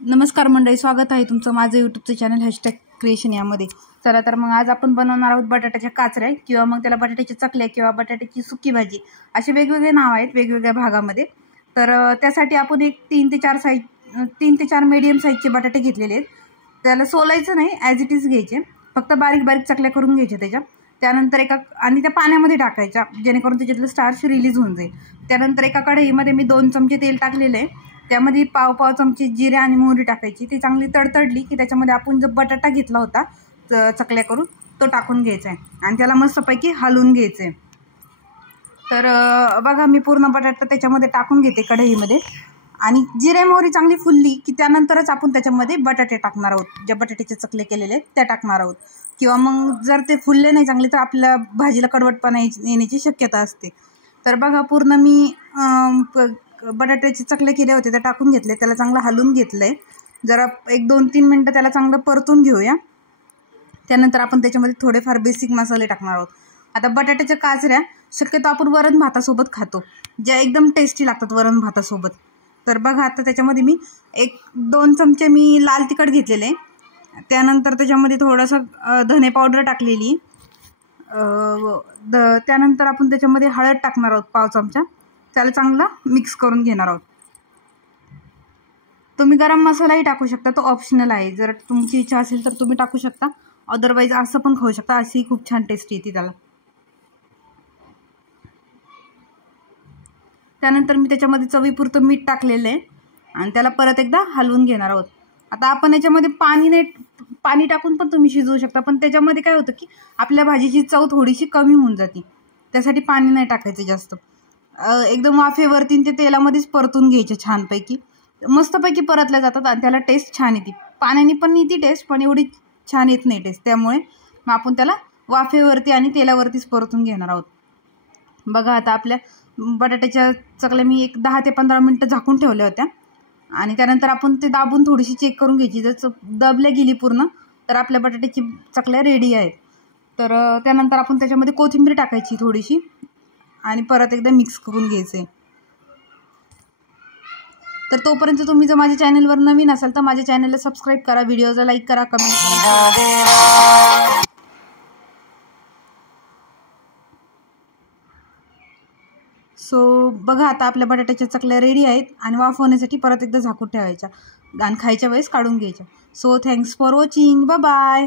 नमस्कार मंडळी, स्वागत आहे तुमचं माझं यूट्यूबचं चॅनल #क्रिएशन यामध्ये. चला तर मग आज आपण बनवणार आहोत बटाट्याच्या काचऱ्या किंवा मग त्याला बटाट्याच्या चकल्या किंवा बटाट्याची सुकी भाजी, असे वेगवेगळे नाव आहेत वेगवेगळ्या भागामध्ये. तर त्यासाठी आपण एक 3 ते 4 मीडियम साईजचे बटाटे घेतलेले आहेत. त्याला सोलायचं नाही, ॲज इट इज घ्यायचे, फक्त बारीक बारीक चकल्या करून घ्यायच्या. त्यानंतर आणि त्या पाण्यामध्ये टाकायच्या जेणेकरून त्याच्यातलं स्टार्च रिलीज होऊन जाईल. त्यानंतर एका कढईमध्ये मी 2 चमचे तेल टाकलेलं आहे. त्यामध्ये पाव चमचे जिरे आणि मोहरी टाकायची. ती चांगली तडतडली की त्याच्यामध्ये आपण जो बटाटा घेतला होता चकल्या करून तो टाकून घ्यायचा आहे आणि त्याला मस्तपैकी हलवून घ्यायचं आहे. तर बघा, मी पूर्ण बटाटा त्याच्यामध्ये टाकून घेते कढईमध्ये आणि जिरे मोहरी चांगली फुलली की त्यानंतरच आपण त्याच्यामध्ये बटाटे टाकणार आहोत. ज्या बटाट्याचे चकले केलेले आहेत त्या टाकणार आहोत. किंवा मग जर ते फुलले नाही चांगले तर आपल्या भाजीला कडवटपणा येण्याची शक्यता असते. तर बघा, पूर्ण मी बटाट्याचे चकले केले होते ते टाकून घेतले, त्याला चांगलं हलवून घेतलं आहे. जरा 1-2-3 मिनटं त्याला चांगलं परतून घेऊया. त्यानंतर आपण त्याच्यामध्ये थोडेफार बेसिक मसाले टाकणार आहोत. आता बटाट्याच्या काचऱ्या शक्यतो आपण वरण भातासोबत खातो, ज्या एकदम टेस्टी लागतात वरण भातासोबत. तर बघा, आता त्याच्यामध्ये मी 1-2 चमचे मी लाल तिखट घेतलेले आहे. त्यानंतर त्याच्यामध्ये थोडंसं धने पावडर टाकलेली. त्यानंतर आपण त्याच्यामध्ये हळद टाकणार आहोत पाव चमचा. त्याला चांगलं मिक्स करून घेणार आहोत. तुम्ही गरम मसालाही टाकू शकता, तो ऑप्शनल आहे. जर तुमची इच्छा असेल तर तुम्ही टाकू शकता, अदरवाईज असं पण खाऊ शकता, अशी खूप छान टेस्ट येते त्याला. त्यानंतर मी त्याच्यामध्ये चवीपुरतं मीठ टाकलेलं आहे आणि त्याला परत एकदा हलवून घेणार आहोत. आता आपण याच्यामध्ये पाणी टाकून पण तुम्ही शिजवू शकता, पण त्याच्यामध्ये काय होतं की आपल्या भाजीची चव थोडीशी कमी होऊन जाते. त्यासाठी पाणी नाही टाकायचं जास्त. एकदम वाफेवरती ते तेलामध्येच परतून घ्यायचे छानपैकी. मस्तपैकी परतल्या जातात आणि त्याला टेस्ट छान येते. पाण्याने पण येते टेस्ट, पण एवढी छान येत नाही टेस्ट. त्यामुळे मग आपण त्याला वाफेवरती आणि तेलावरतीच परतून घेणार आहोत. बघा, आता आपल्या बटाट्याच्या चकल्या मी 10 ते 15 मिनटं झाकून ठेवल्या होत्या आणि त्यानंतर आपण ते दाबून थोडीशी चेक करून घ्यायची. जर दबल्या गेली पूर्ण तर आपल्या बटाट्याची चकल्या रेडी आहेत. तर त्यानंतर आपण त्याच्यामध्ये कोथिंबीर टाकायची थोडीशी आणि परत एकदा मिक्स करून घ्यायचे. तर तोपर्यंत तुम्ही जर माझ्या चॅनलवर नवीन असाल तर माझ्या चॅनलला सबस्क्राईब करा, व्हिडिओला लाईक करा, कमेंट करा. सो बघा, आता आपल्या बटाट्याच्या चकल्या रेडी आहेत आणि वाफ होण्यासाठी परत एकदा झाकून ठेवायच्या आणि खायच्या वेळेस काढून घ्यायच्या. So thanks for watching. Bye bye.